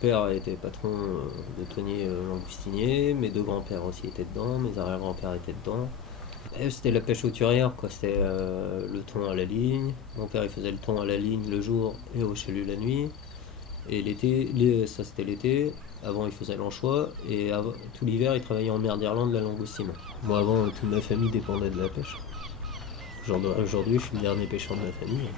père était patron de tonnier langoustinier, mes deux grands-pères aussi étaient dedans, mes arrière-grands-pères étaient dedans. Et c'était la pêche hauturière, quoi. C'était le thon à la ligne. Mon père il faisait le thon à la ligne le jour et au chalut la nuit. Et l'été, ça c'était l'été. Avant il faisait l'anchois et tout l'hiver il travaillait en mer d'Irlande la langoustine. Moi avant toute ma famille dépendait de la pêche. Aujourd'hui je suis le dernier pêcheur de ma famille.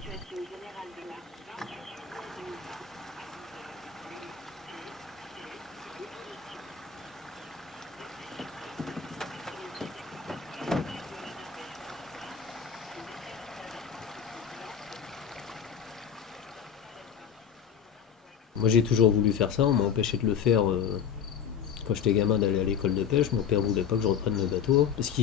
Moi j'ai toujours voulu faire ça, on m'a empêché de le faire quand j'étais gamin d'aller à l'école de pêche. Mon père voulait pas que je reprenne le bateau parce que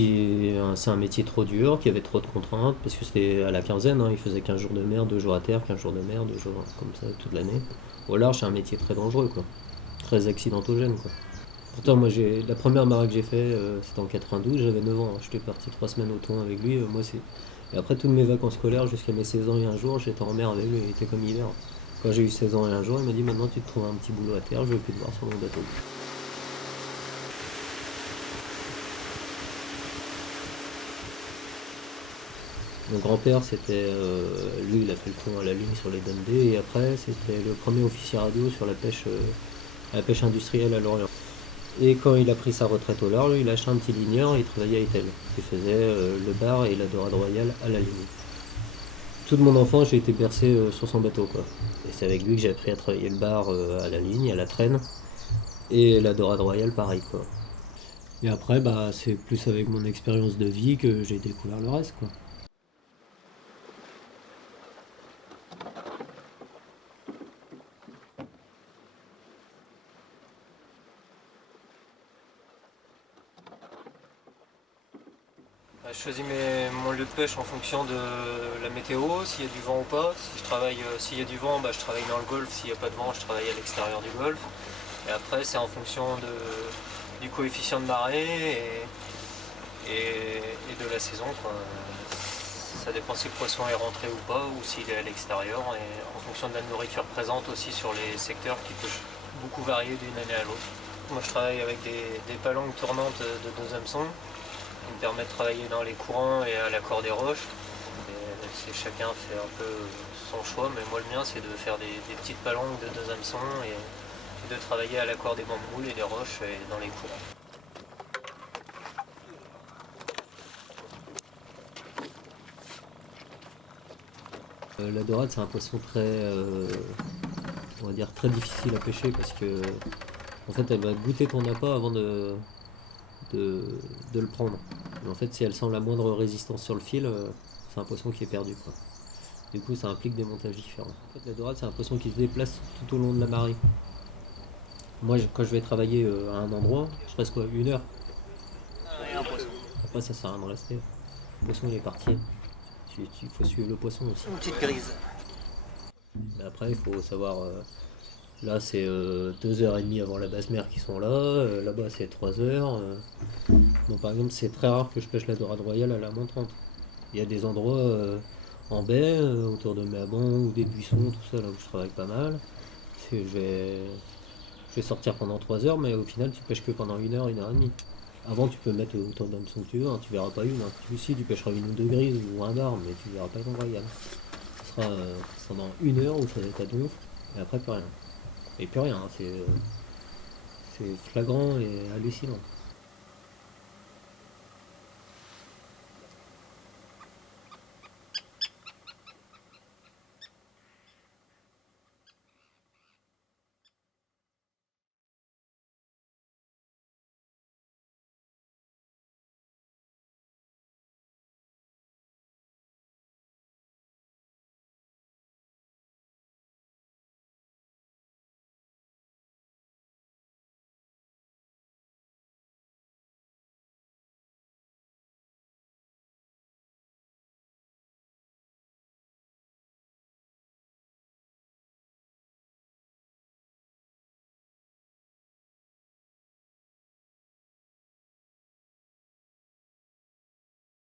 c'est un métier trop dur, qu'il y avait trop de contraintes, parce que c'était à la quinzaine, hein, il faisait 15 jours de mer, 2 jours à terre, 15 jours de mer, 2 jours comme ça toute l'année. Au large c'est un métier très dangereux, quoi. Très accidentogène, quoi. Pourtant moi la première marée que j'ai fait c'était en 92, j'avais 9 ans, hein. J'étais parti 3 semaines au thon avec lui, moi c'est... Et après toutes mes vacances scolaires jusqu'à mes 16 ans et un jour j'étais en mer avec lui, il était comme hiver. Quand j'ai eu 16 ans et un jour, il m'a dit maintenant tu te trouves un petit boulot à terre, je veux plus te voir sur mon bateau. Mon grand-père, c'était. Lui, il a fait le pont à la ligne sur les Dundee, et après, c'était le premier officier radio sur la pêche industrielle à Lorient. Et quand il a pris sa retraite au large, il a acheté un petit ligneur et il travaillait à Etel. Il faisait le bar et la dorade royale à la ligne. Toute mon enfance, j'ai été bercé sur son bateau, quoi. Et c'est avec lui que j'ai appris à travailler le bar à la ligne, à la traîne, et la dorade royale, pareil, quoi. Et après, bah, c'est plus avec mon expérience de vie que j'ai découvert le reste, quoi. Je choisis mon lieu de pêche en fonction de la météo, s'il y a du vent ou pas. Si je travaille, s'il y a du vent, bah, je travaille dans le golfe. S'il n'y a pas de vent, je travaille à l'extérieur du golfe. Et après, c'est en fonction du coefficient de marée et de la saison, quoi. Ça dépend si le poisson est rentré ou pas, ou s'il est à l'extérieur, et en fonction de la nourriture présente aussi sur les secteurs qui peut beaucoup varier d'une année à l'autre. Moi, je travaille avec des palanques tournantes de 2 hameçons qui me permet de travailler dans les courants et à l'accord des roches. Chacun fait un peu son choix, mais moi le mien c'est de faire des petites palanques de 2 hameçons et de travailler à l'accord des bambous et des roches et dans les courants. La dorade c'est un poisson on va dire très difficile à pêcher parce que en fait elle va goûter ton appât avant de, de le prendre. Mais en fait si elle sent la moindre résistance sur le fil, c'est un poisson qui est perdu, quoi. Du coup, ça implique des montages différents. En fait, la dorade, c'est un poisson qui se déplace tout au long de la marée. Moi, quand je vais travailler à un endroit, je reste quoi, 1 heure. Et un poisson. Après, ça sert à rien de rester. Le poisson, il est parti. Il faut suivre le poisson aussi. Une petite grise. Mais après, il faut savoir. Là, c'est 2h30 avant la basse mer qui sont là. Là-bas, c'est 3 heures. Bon, par exemple, c'est très rare que je pêche la dorade royale à la montrante. Il y a des endroits en baie, autour de Mabon ou des buissons, tout ça, là où je travaille pas mal. Je vais sortir pendant 3 heures, mais au final, tu pêches que pendant 1 heure, 1 heure et demie. Avant, tu peux mettre autant d'hommes que tu veux, hein, tu verras pas une. Hein. Tu pêcheras une ou deux grises ou un bar, mais tu verras pas une royale. Ce sera pendant 1 heure où ça va être à donf, et après, plus rien. Et plus rien, c'est flagrant et hallucinant.